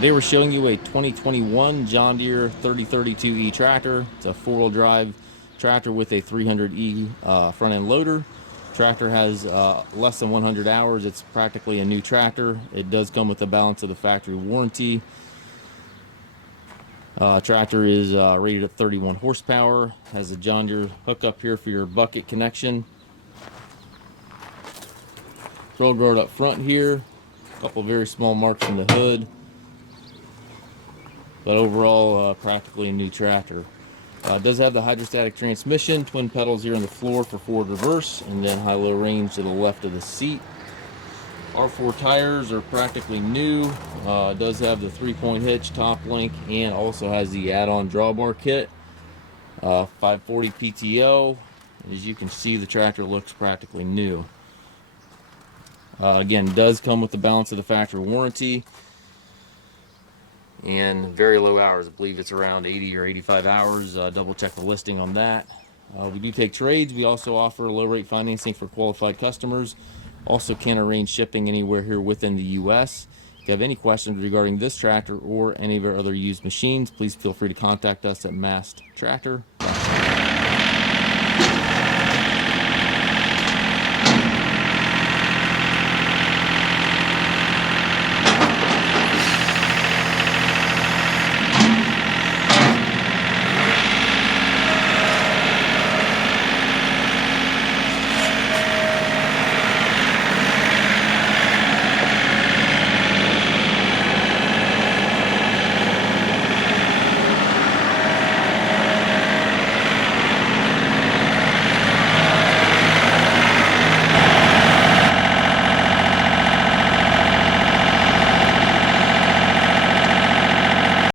Today we're showing you a 2021 John Deere 3032E tractor. It's a four-wheel drive tractor with a 300E front-end loader. Tractor has less than 100 hours. It's practically a new tractor. It does come with the balance of the factory warranty. Tractor is rated at 31 horsepower. Has a John Deere hookup here for your bucket connection. Throw guard up front here. A couple very small marks in the hood. But overall, practically a new tractor. It does have the hydrostatic transmission, twin pedals here on the floor for forward reverse, and then high-low range to the left of the seat. Our four tires are practically new. It does have the 3-point hitch, top link, and also has the add-on drawbar kit. 540 PTO. As you can see, the tractor looks practically new. Again, does come with the balance of the factory warranty. And very low hours. I believe it's around 80 or 85 hours. Double check the listing on that. We do take trades. We also offer low rate financing for qualified customers. Also can arrange shipping anywhere here within the US. If you have any questions regarding this tractor or any of our other used machines, please feel free to contact us at Mast Tractor.